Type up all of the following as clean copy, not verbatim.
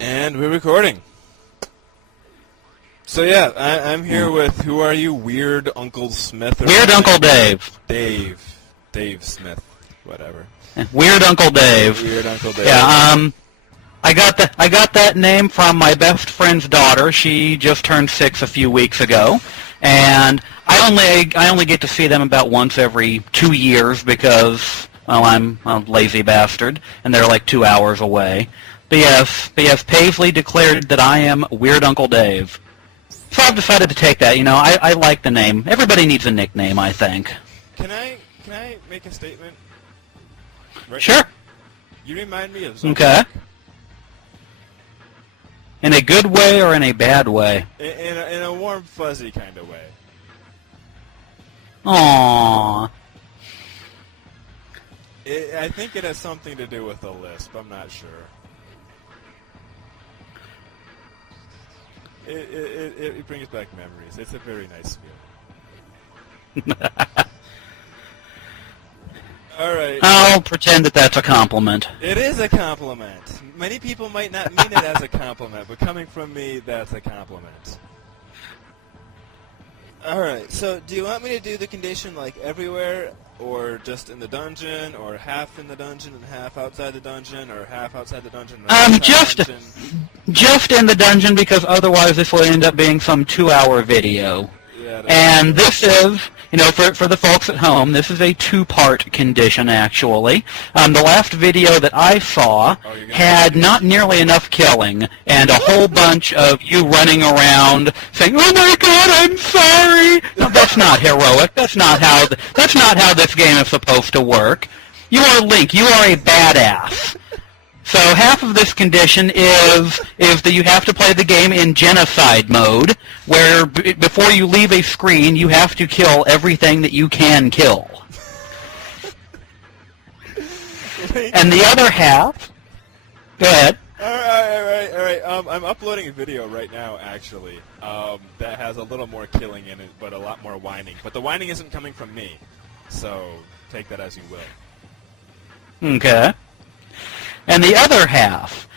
And we're recording. So yeah, I'm here with, who are you? Weird Uncle Smith? Or Weird something? Uncle Dave. Dave Smith. Whatever. Weird Uncle Dave. Weird Uncle Dave. Yeah, I got that name from my best friend's daughter. She just turned 6 a few weeks ago, and I only get to see them about once every 2 years because, well, I'm a lazy bastard, and they're like 2 hours away. But yes, Paisley declared that I am Weird Uncle Dave. So I've decided to take that. You know, I like the name. Everybody needs a nickname, I think. Can I make a statement? Right? Sure. You remind me of Zomodok. Okay. In a good way or in a bad way? In a warm, fuzzy kind of way. Aww. I think it has something to do with the lisp. I'm not sure. It brings back memories. It's a very nice feeling. All right. I'll pretend that that's a compliment. It is a compliment. Many people might not mean it as a compliment, but coming from me, that's a compliment. All right. So, do you want me to do the condition like everywhere, or just in the dungeon, or half in the dungeon and half outside the dungeon, or half outside the dungeon and outside the dungeon? Just in the dungeon, because otherwise this will end up being some 2-hour video. Yeah, And this is, you know, for the folks at home, this is a 2-part condition, actually. The last video that I saw had not nearly enough killing, and a whole bunch of you running around saying, "Oh my God, I'm sorry." No, that's not heroic. That's not how this game is supposed to work. You are Link. You are a badass. So half of this condition is that you have to play the game in genocide mode, where before you leave a screen, you have to kill everything that you can kill. And the other half... Go ahead. All right. I'm uploading a video right now, actually, that has a little more killing in it, but a lot more whining. But the whining isn't coming from me, so take that as you will. Okay. And the other half,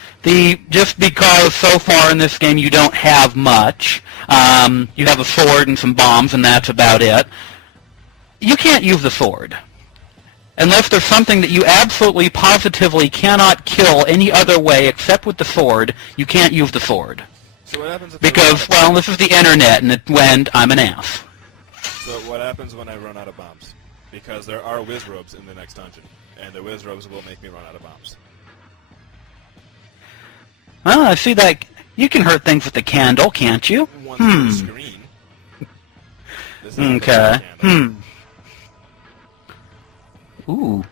just because so far in this game you don't have much, you have a sword and some bombs and that's about it, you can't use the sword. Unless there's something that you absolutely positively cannot kill any other way except with the sword, you can't use the sword. So what happens if because, well, this is the internet and I'm an ass. So what happens when I run out of bombs? Because there are Wizrobes in the next dungeon, and the Wizrobes will make me run out of bombs. Well, I see that you can hurt things with the candle, can't you? Once per screen. Okay. Ooh.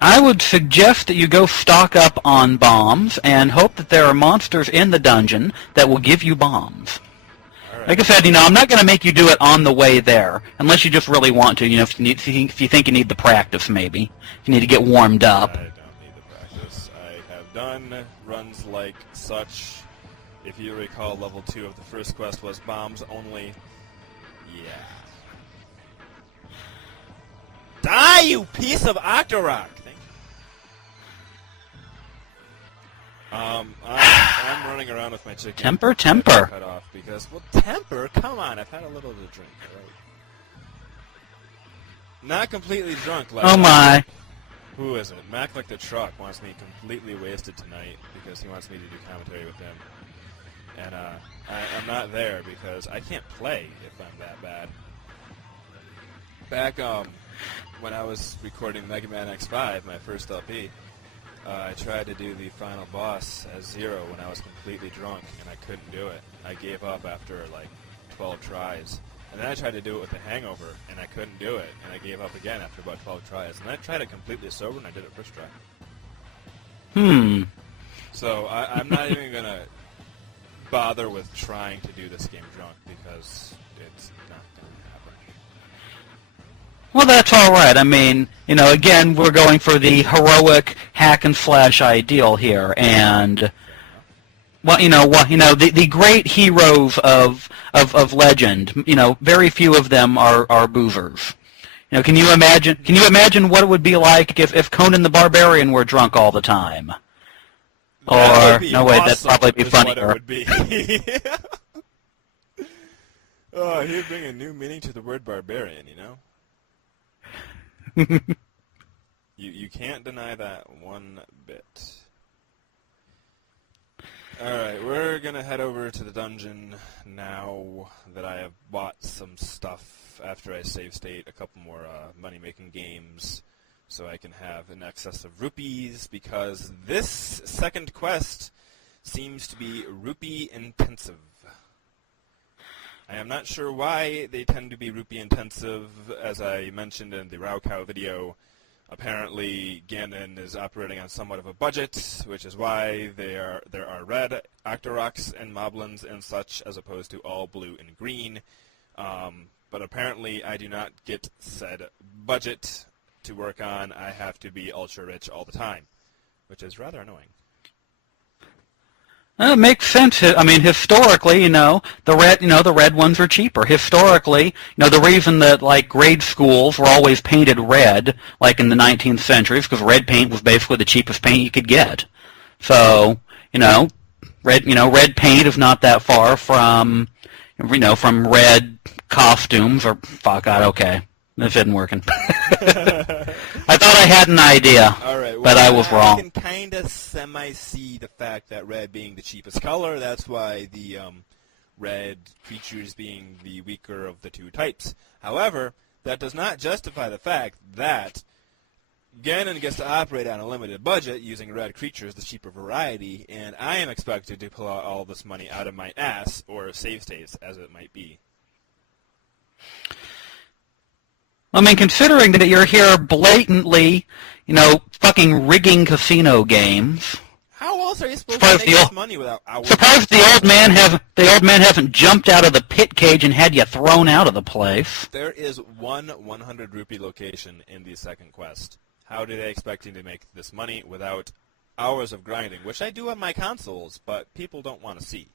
I would suggest that you go stock up on bombs and hope that there are monsters in the dungeon that will give you bombs. Like I said, you know, I'm not going to make you do it on the way there, unless you just really want to. You know, if you think you need the practice, maybe. If you need to get warmed up. I don't need the practice. I have done runs like such. If you recall, level 2 of the first quest was bombs only. Yeah. Die, you piece of Octorok! Thank you. I'm running around with my chicken. Temper. Cut off because, well, temper? Come on, I've had a little to drink, right? Not completely drunk. Like oh my. Who is it? Mac like the truck wants me completely wasted tonight because he wants me to do commentary with him. And I'm not there because I can't play if I'm that bad. Back when I was recording Mega Man X5, my first LP, I tried to do the final boss as Zero when I was completely drunk, and I couldn't do it. I gave up after like 12 tries. And then I tried to do it with the Hangover, and I couldn't do it, and I gave up again after about 12 tries. And then I tried it completely sober, and I did it first try. So I'm not even going to bother with trying to do this game drunk, because it's not going to happen. Well, that's all right. I mean, you know, again, we're going for the heroic hack and slash ideal here, and the great heroes of legend, you know, very few of them are boozers. Can you imagine? Can you imagine what it would be like if Conan the Barbarian were drunk all the time? That would Or be no, wait, that'd awesome, probably be is what it funnier. would be. Oh, he'd bring a new meaning to the word barbarian, You can't deny that one bit. Alright, we're gonna head over to the dungeon now that I have bought some stuff after I save state, a couple more money-making games, so I can have in excess of rupees, because this second quest seems to be rupee intensive. I am not sure why they tend to be rupee intensive. As I mentioned in the Raocow video, apparently Ganon is operating on somewhat of a budget, which is why there are red Octoroks and Moblins and such, as opposed to all blue and green. But apparently I do not get said budget to work on. I have to be ultra rich all the time, which is rather annoying. It makes sense. I mean, historically, the red ones are cheaper. Historically, the reason that grade schools were always painted red, like in the 19th century, is because red paint was basically the cheapest paint you could get. So, red paint is not that far from, from red costumes or okay. This isn't working. I thought I had an idea, All right, well, but I was wrong. I can kind of semi-see the fact that red being the cheapest color. That's why the red creatures being the weaker of the two types. However, that does not justify the fact that Ganon gets to operate on a limited budget using red creatures, the cheaper variety, and I am expected to pull out all this money out of my ass, or save states, as it might be. I mean, considering that you're here blatantly, fucking rigging casino games. How else are you supposed to make this money without hours? Surprised the old man hasn't jumped out of the pit cage and had you thrown out of the place. There is one 100 rupee location in the second quest. How are they expecting to make this money without hours of grinding, which I do on my consoles, but people don't want to see.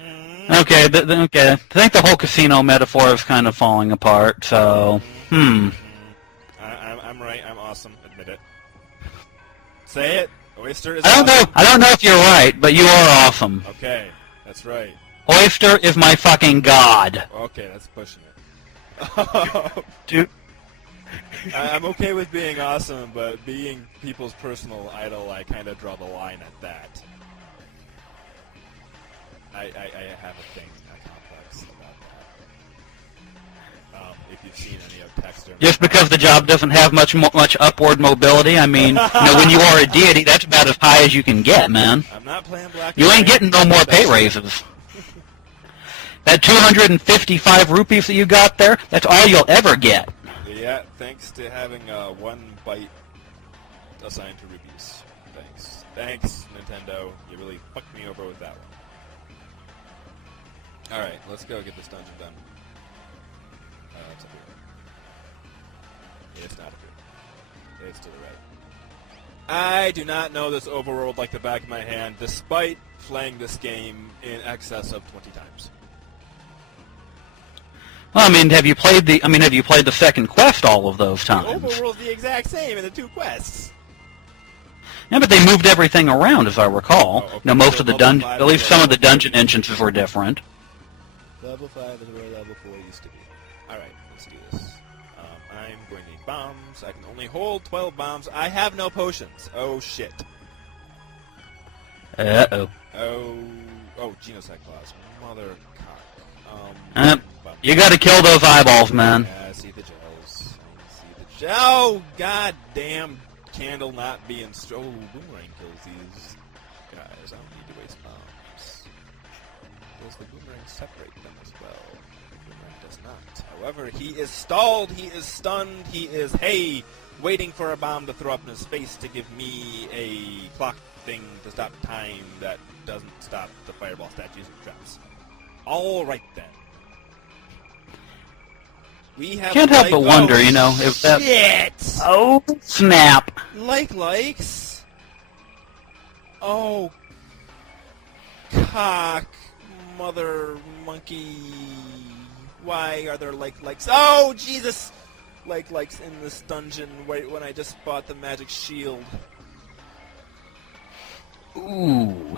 Okay, okay. I think the whole casino metaphor is kind of falling apart. So, I'm right. I'm awesome. Admit it. Say it. Oyster is. I don't know if you're right, but you are awesome. Okay, that's right. Oyster is my fucking god. Okay, that's pushing it. Dude. I'm okay with being awesome, but being people's personal idol, I kind of draw the line at that. I have a thing, a complex about that. If you've seen any of Texter... Just because the job doesn't have much upward mobility, I mean, when you are a deity, that's about as high as you can get, man. I'm not playing black. You ain't getting no more pay raises. That 255 rupees that you got there, that's all you'll ever get. Yeah, thanks to having one byte assigned to rupees. Thanks, Nintendo. You really fucked me over with that one. Alright, let's go get this dungeon done. It's up here. It's not up here. It's to the right. I do not know this overworld like the back of my hand, despite playing this game in excess of 20 times. Well, I mean, have you played the second quest all of those times? The overworld's the exact same in the two quests. Yeah, but they moved everything around, as I recall. Oh, okay. Most So of the level 5 at least is some of the level dungeon entrances were different. Level 5 is where level 4 used to be. Alright, let's do this. I'm going to need bombs. I can only hold 12 bombs. I have no potions. Oh, shit. Uh-oh. Oh, Genocyclops. Mother cock. You gotta kill those eyeballs, man. Yeah, I see the gels. Oh, god damn candle not being... Oh, boomerang kills these guys. I don't need to waste bombs. Does the boomerang separate them as well? The boomerang does not. However, he is stalled, he is stunned, he is, hey, waiting for a bomb to throw up in his face to give me a clock thing to stop time that doesn't stop the fireball statues and traps. Alright then. We have Can't help but wonder, if that... Shit! Oh, snap. Likes? Oh. Cock. Mother monkey. Why are there likes? Oh, Jesus! Likes in this dungeon right when I just bought the magic shield. Ooh.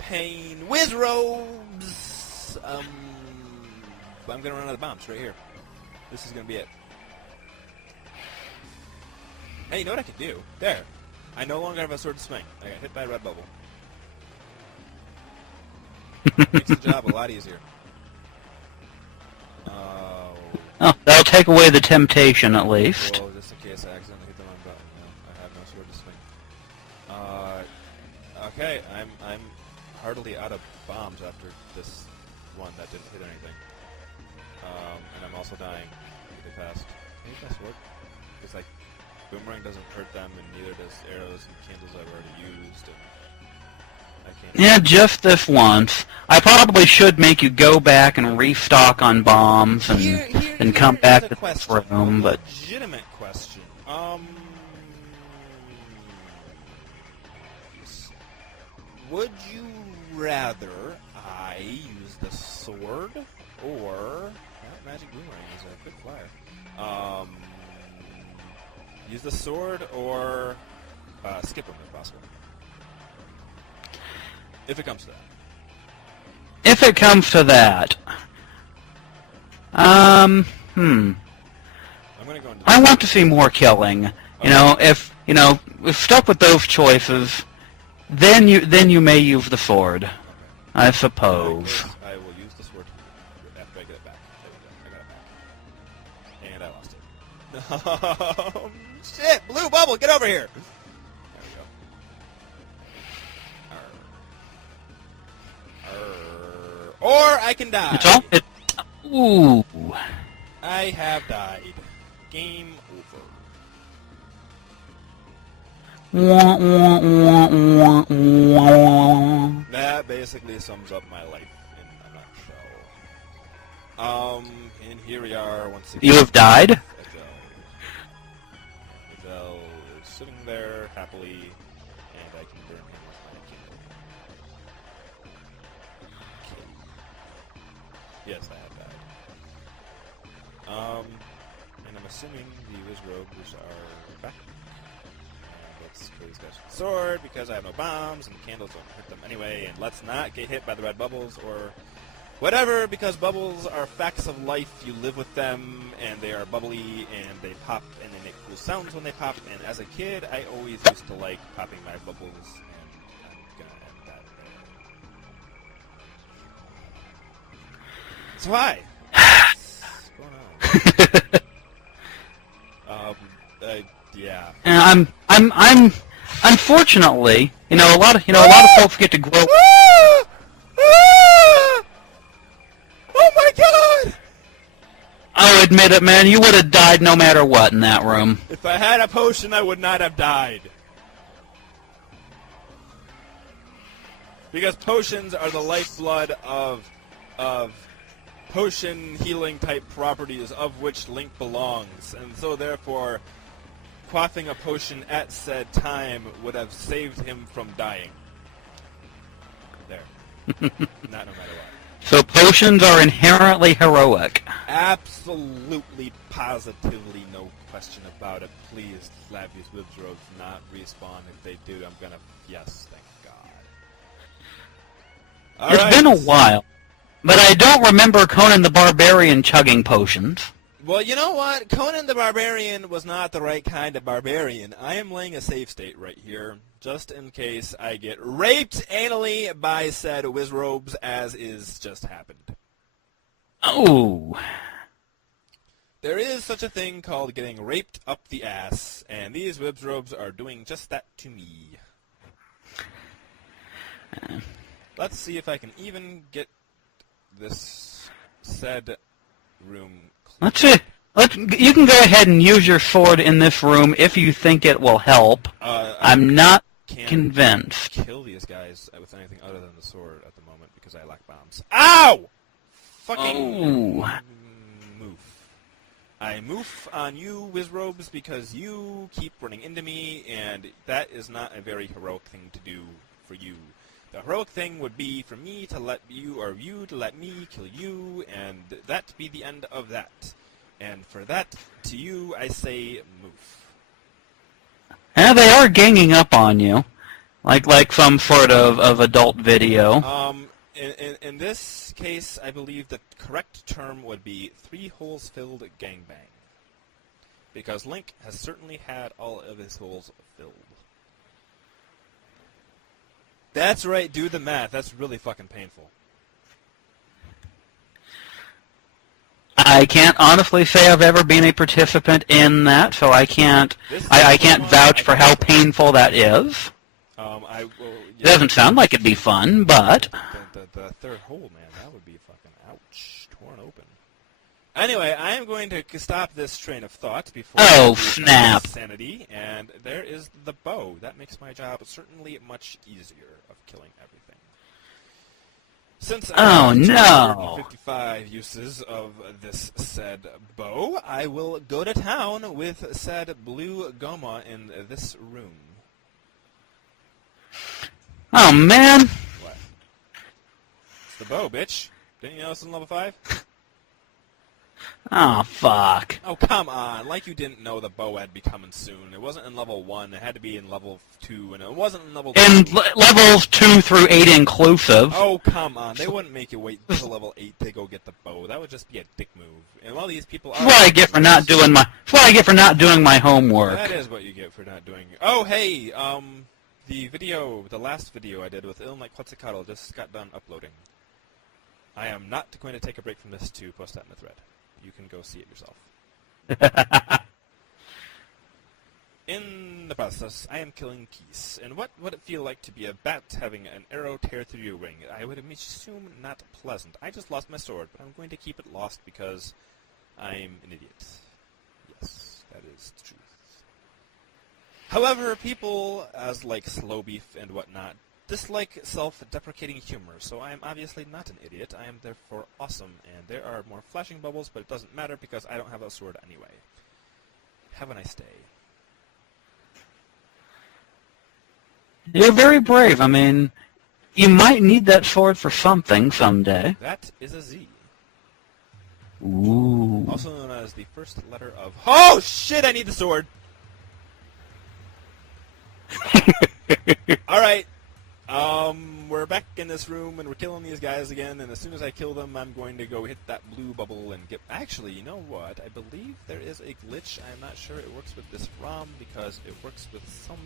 Pain. Wizrobes! I'm gonna run out of bombs right here. This is gonna be it. Hey, you know what I can do? There. I no longer have a sword to swing. I got hit by a red bubble. Makes the job a lot easier. Oh, that'll take away the temptation, at least. Well, just in case I accidentally hit the wrong button. No, I have no sword to swing. Okay, I'm heartily out of bombs after this one that didn't hit anything. And I'm also dying really fast. Can you hit my sword? Because, like, boomerang doesn't hurt them, and neither does arrows and candles I've already used, and I can't... Yeah, just this once. I probably should make you go back and restock on bombs and come back to this room, but... Legitimate question. Would you rather I use the sword or... That magic boomerang is a quick flyer. Use the sword or skip them if possible. If it comes to that. If it comes to that... I'm gonna go into... I want to see more killing. Okay. If stuck with those choices, then you may use the sword. Okay. I suppose. I will use the sword after I get it back. There we go. I got it back. And I lost it. Shit! Blue bubble, get over here! There we go. Or I can die. Ooh. I have died. Game over. Wah, wah, wah, wah, wah. That basically sums up my life in a nutshell. And here we are once again. You have died? Adele is sitting there happily, and I can burn him with my candle. Yes, I have died. And I'm assuming the Wizrobes are back. Let's kill these guys with the sword, because I have no bombs, and candles don't hurt them anyway, and let's not get hit by the red bubbles, or whatever, because bubbles are facts of life. You live with them, and they are bubbly, and they pop, and they make cool sounds when they pop, and as a kid, I always used to like popping my bubbles, and I'm gonna end that there. So hi! What's going on? Yeah. And I'm unfortunately, a lot of folks get to grow. Oh my God! I'll admit it, man. You would have died no matter what in that room. If I had a potion, I would not have died. Because potions are the lifeblood of potion healing type properties, of which Link belongs, and so therefore, quaffing a potion at said time would have saved him from dying. There. Not no matter what. So potions are inherently heroic. Absolutely, positively, no question about it. Please, Lavius Wizrobes not respawn. If they do, I'm gonna... Yes, thank God. It's been a while, but I don't remember Conan the Barbarian chugging potions. Well, you know what? Conan the Barbarian was not the right kind of barbarian. I am laying a safe state right here, just in case I get raped anally by said Wizrobes, as is just happened. Oh. There is such a thing called getting raped up the ass, and these Wizrobes are doing just that to me. Let's see if I can even get this said room clear. Let's see. You can go ahead and use your sword in this room if you think it will help. I'm not convinced. Kill these guys with anything other than the sword at the moment because I lack bombs. Ow! Fucking moof. I moof on you, Wizrobes, because you keep running into me, and that is not a very heroic thing to do for you. The heroic thing would be for me to let you, or you to let me kill you, and that to be the end of that. And for that, to you, I say move. Yeah, they are ganging up on you, like some sort of adult video. In this case, I believe the correct term would be 3 holes filled gangbang. Because Link has certainly had all of his holes filled. That's right, do the math. That's really fucking painful. I can't honestly say I've ever been a participant in that, so I can't vouch for how painful that is. It doesn't sound like it'd be fun, but the third hole, man, that would be fucking ouch, torn open. Anyway, I am going to stop this train of thought before snap. Sanity, and there is the bow. That makes my job certainly much easier of killing everything. Since I have 255 uses of this said bow, I will go to town with said blue goma in this room. Oh, man. What? It's the bow, bitch. Didn't you know it's in level 5? Oh, fuck. Oh, come on. Like you didn't know the bow had be coming soon. It wasn't in level 1. It had to be in level 2, and it wasn't in level 2. In levels 2 through 8 inclusive. Oh, come on. They wouldn't make you wait until level 8 to go get the bow. That would just be a dick move. And all these people are... That's what I get for not doing my... That's what I get for not doing my homework. That is what you get for not doing... Oh, hey, the last video I did with Il Quetzalcoatl just got done uploading. I am not going to take a break from this to post that in the thread. You can go see it yourself. In the process, I am killing geese. And what would it feel like to be a bat having an arrow tear through your wing? I would assume not pleasant. I just lost my sword, but I'm going to keep it lost because I'm an idiot. Yes, that is the truth. However, people, as like Slow Beef and whatnot, dislike self-deprecating humor, so I am obviously not an idiot. I am therefore awesome, and there are more flashing bubbles, but it doesn't matter because I don't have a sword anyway. Have a nice day. You're very brave. I mean, you might need that sword for something someday. That is a Z. Ooh. Also known as the first letter of... Oh, shit, I need the sword! Alright. We're back in this room, and we're killing these guys again, and as soon as I kill them, I'm going to go hit that blue bubble and get... Actually, you know what? I believe there is a glitch. I'm not sure it works with this ROM, because it works with some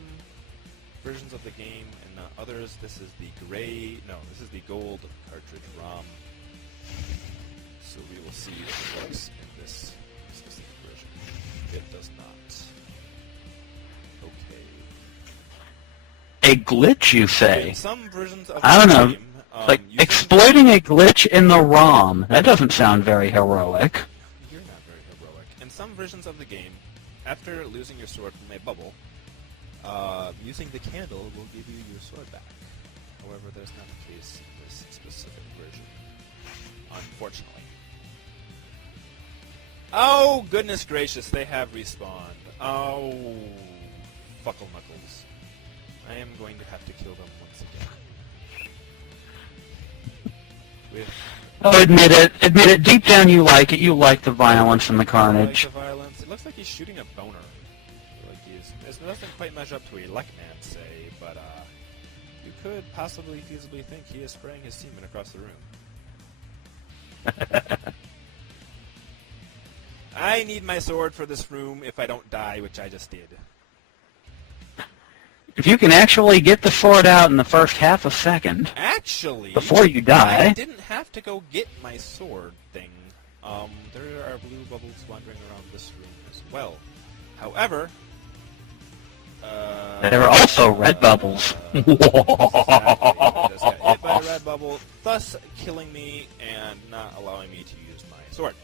versions of the game, and not others. This is the gray... No, this is the gold cartridge ROM. So we will see if it works in this specific version. It does not. A glitch, you say? In some versions of I don't know. Game, like, exploiting a glitch in the ROM. That doesn't sound very heroic. You're not very heroic. In some versions of the game, after losing your sword from a bubble, using the candle will give you your sword back. However, that's not the case in this specific version. Unfortunately. Oh, goodness gracious, they have respawned. Oh, fuckle knuckles. I am going to have to kill them once again. Oh, admit it. Admit it. Deep down you like it. You like the violence and the I like carnage. the violence. It looks like he's shooting a boner. Like it doesn't quite measure up to a luck man, say, but you could possibly feasibly think he is spraying his semen across the room. I need my sword for this room if I don't die, which I just did. If you can actually get the sword out in the first half a second, actually, before you die, I didn't have to go get my sword thing. There are blue bubbles wandering around this room as well. However, there are also red bubbles. Exactly. I just got hit by a red bubble, thus killing me and not allowing me to use my sword.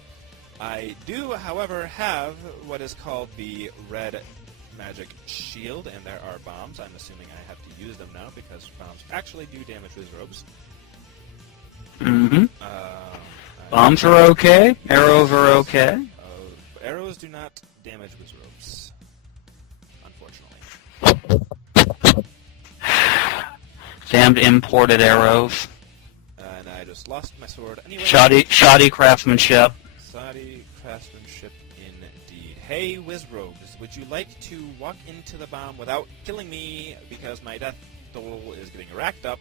I do, however, have what is called the red magic shield, and there are bombs. I'm assuming I have to use them now because bombs actually do damage wizrobes. Mm-hmm. Bombs are okay. Arrows are okay. Arrows do not damage wizrobes, unfortunately. Damned imported arrows. And I just lost my sword. Anyway. Shoddy craftsmanship. Shoddy craftsmanship indeed. Hey, Wizrobes, would you like to walk into the bomb without killing me? Because my death toll is getting racked up.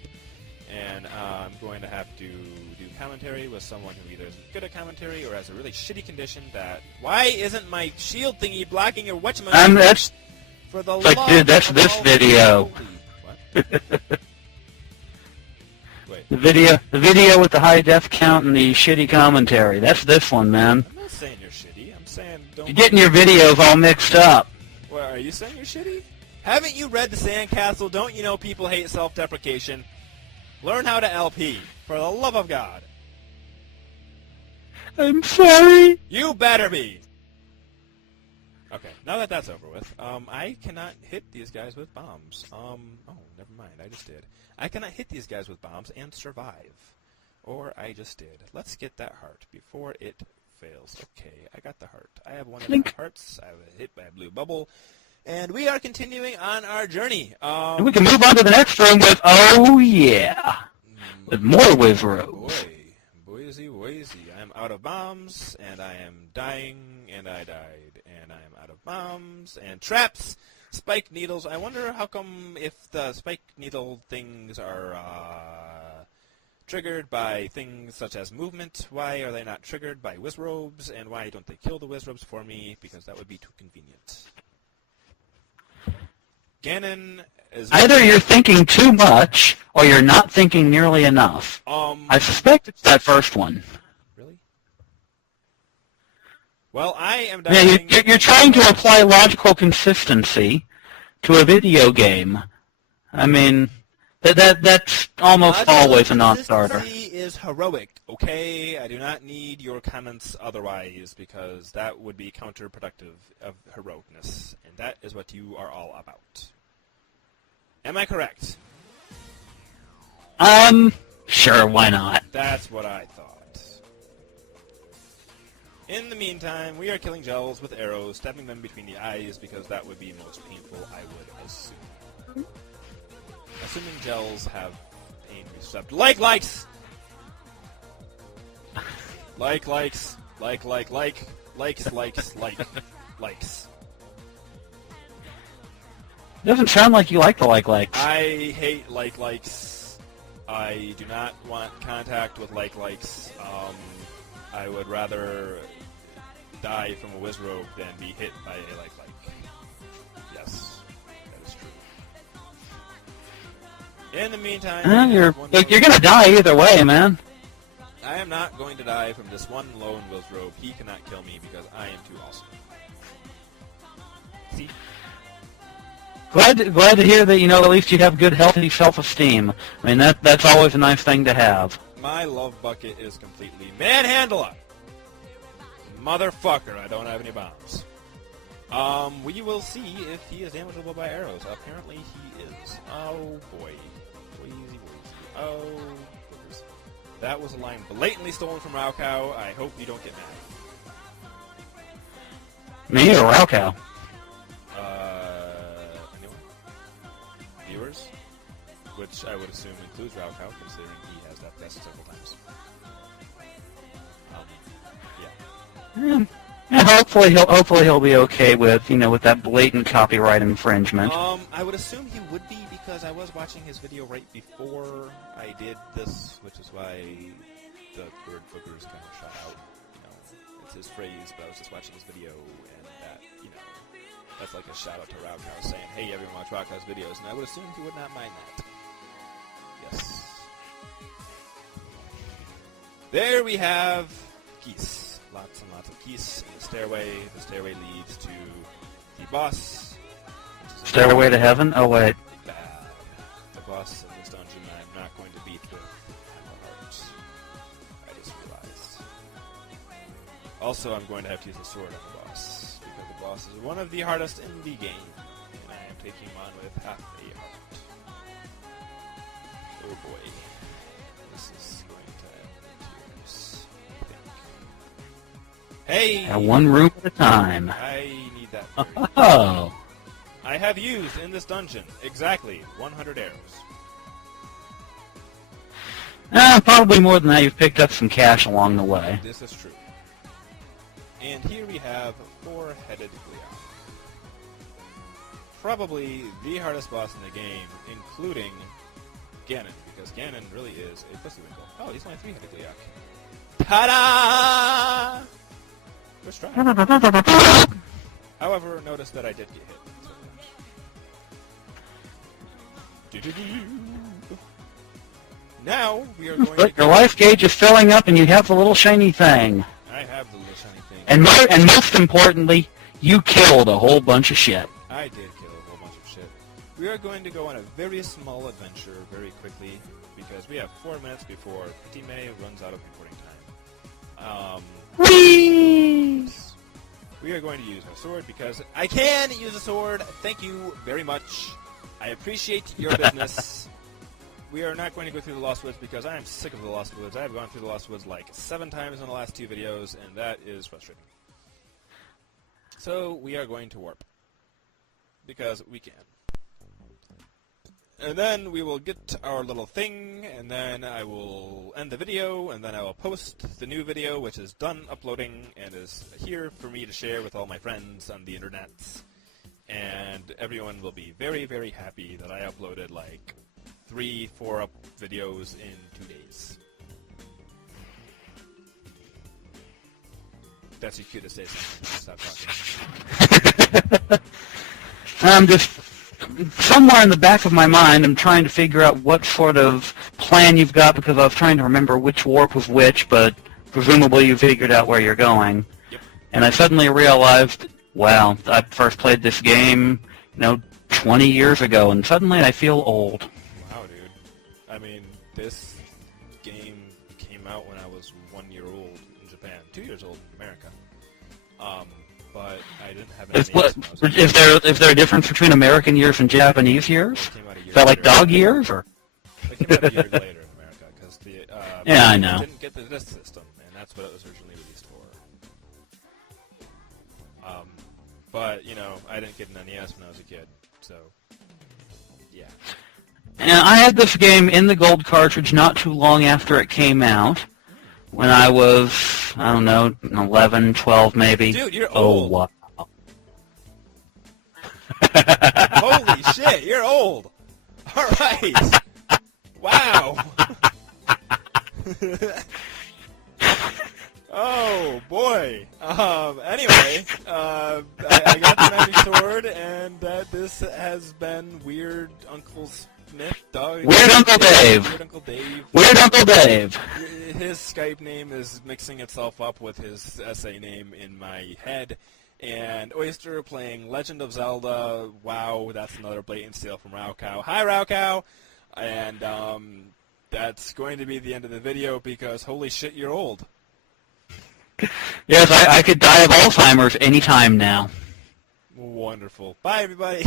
And I'm going to have to do commentary with someone who either isn't good at commentary or has a really shitty condition that... Why isn't my shield thingy blocking your whatchamacallit? That's... For the like, dude, that's this video. What? Wait. The video with the high def count and the shitty commentary. That's this one, man. I'm not saying you're shitty. I'm saying don't... You're getting your videos all mixed up. Well, are you saying you're shitty? Haven't you read The Sandcastle? Don't you know people hate self-deprecation? Learn how to LP, for the love of God. I'm sorry. You better be. Okay, now that that's over with, I cannot hit these guys with bombs. Oh, never mind, I just did. I cannot hit these guys with bombs and survive. Or I just did. Let's get that heart before it fails. Okay, I got the heart. I have one of the hearts. I was hit by a blue bubble. And we are continuing on our journey. And we can move on to the next room with, oh yeah, with more Wizrobes. Boise. I am out of bombs, and I am dying, and I died. And I am out of bombs, and traps, spike needles. I wonder how come if the spike needle things are triggered by things such as movement, why are they not triggered by Wizrobes, and why don't they kill the Wizrobes for me? Because that would be too convenient. Ganon is... Either you're thinking too much, or you're not thinking nearly enough. I suspect it's that first one. Really? Well, I am dying... Yeah, you're trying to apply logical consistency to a video game. I mean, that's almost always a non-starter. Consistency is heroic, okay? I do not need your comments otherwise, because that would be counterproductive of heroicness, and that is what you are all about. Am I correct? Sure, why not? That's what I thought. In the meantime, we are killing gels with arrows, stabbing them between the eyes, because that would be most painful, I would assume. Assuming gels have pain receptors. Likes! Likes! Doesn't sound like you like the likes. I hate likes. I do not want contact with likes. I would rather die from a Wizrobe than be hit by a like. Yes, that is true. In the meantime, you're gonna die either way, man. I am not going to die from this one lone Wizrobe. He cannot kill me because I am too awesome. See? Glad to hear that, at least you have good, healthy self-esteem. I mean, that's always a nice thing to have. My love bucket is completely manhandler. Motherfucker, I don't have any bombs. We will see if he is damageable by arrows. Apparently he is. Oh, boy. Wheezy. Oh, goodness. That was a line blatantly stolen from Raocow. I hope you don't get mad. Me or Raocow? Viewers, which I would assume includes Raocow, considering he has that test several times. Yeah, hopefully he'll be okay with with that blatant copyright infringement. I would assume he would be because I was watching his video right before I did this, which is why the word boogers kind of shot out. It's his phrase, but I was just watching his video, and that that's like a shout out to Raocow saying, "Hey, everyone, watch Raocow's videos," and I would assume he would not mind that. Yes. There we have geese. Lots and lots of geese in the stairway. The stairway leads to the boss. Stairway to heaven? Oh, wait. Bad. The boss in this dungeon I'm not going to beat with Hammer Heart. I just realized. Also, I'm going to have to use the sword on the boss, because the boss is one of the hardest in the game, and I am taking him on with half a heart. Oh boy. This is going to end in tears, I think. Hey! One room at a time. I need that. Oh. I have used in this dungeon exactly 100 arrows. Probably more than that. You've picked up some cash along the way. This is true. And here we have Four-Headed Gleeok. Probably the hardest boss in the game, including Ganon, because Ganon really is a pussywinkle. Oh, he's my Three-Headed Gleeok. Ta-da! First try. However, notice that I did get hit. Now we are going Look, your life gauge is filling up, and you have the little shiny thing. I have the little shiny thing. And most importantly, you killed a whole bunch of shit. I did kill a whole bunch of shit. We are going to go on a very small adventure very quickly because we have 4 minutes before Petit May runs out of recording time. Whee! We are going to use our sword because I can use a sword. Thank you very much. I appreciate your business. We are not going to go through the Lost Woods because I am sick of the Lost Woods. I have gone through the Lost Woods like 7 times in the last 2 videos, and that is frustrating. So we are going to warp. Because we can. And then we will get our little thing, and then I will end the video, and then I will post the new video, which is done uploading, and is here for me to share with all my friends on the internets. And everyone will be very, very happy that I uploaded like 3-4 videos in 2 days. That's your cue to say something. Stop talking. I'm just somewhere in the back of my mind. I'm trying to figure out what sort of plan you've got because I was trying to remember which warp was which, but presumably you figured out where you're going. Yep. And I suddenly realized, wow, I first played this game, 20 years ago, and suddenly I feel old. Wow, dude. I mean, this game came out when I was 1 year old in Japan, 2 years old in America. But I didn't have any Is there a difference between American years and Japanese years? Is that like dog years? Or? It came out a year later in America, because the yeah, I know. didn't get the disc system, and that's what it was originally released for. But, I didn't get an NES when I was a kid, so, yeah. And I had this game in the gold cartridge not too long after it came out. When I was, I don't know, 11, 12 maybe. Dude, you're Oh, old. wow. Holy shit, you're old. All right. Wow. Oh, boy. Anyway, I got the magic sword, and this has been Weird Uncle Smith, Doug. Weird Uncle Dave. Weird Uncle Dave. Weird Uncle Dave. His Skype name is mixing itself up with his essay name in my head. And Oyster playing Legend of Zelda. Wow, that's another blatant steal from Raucow. Hi, Raucow! And that's going to be the end of the video because holy shit, you're old. Yes, I could die of Alzheimer's any time now. Wonderful. Bye, everybody.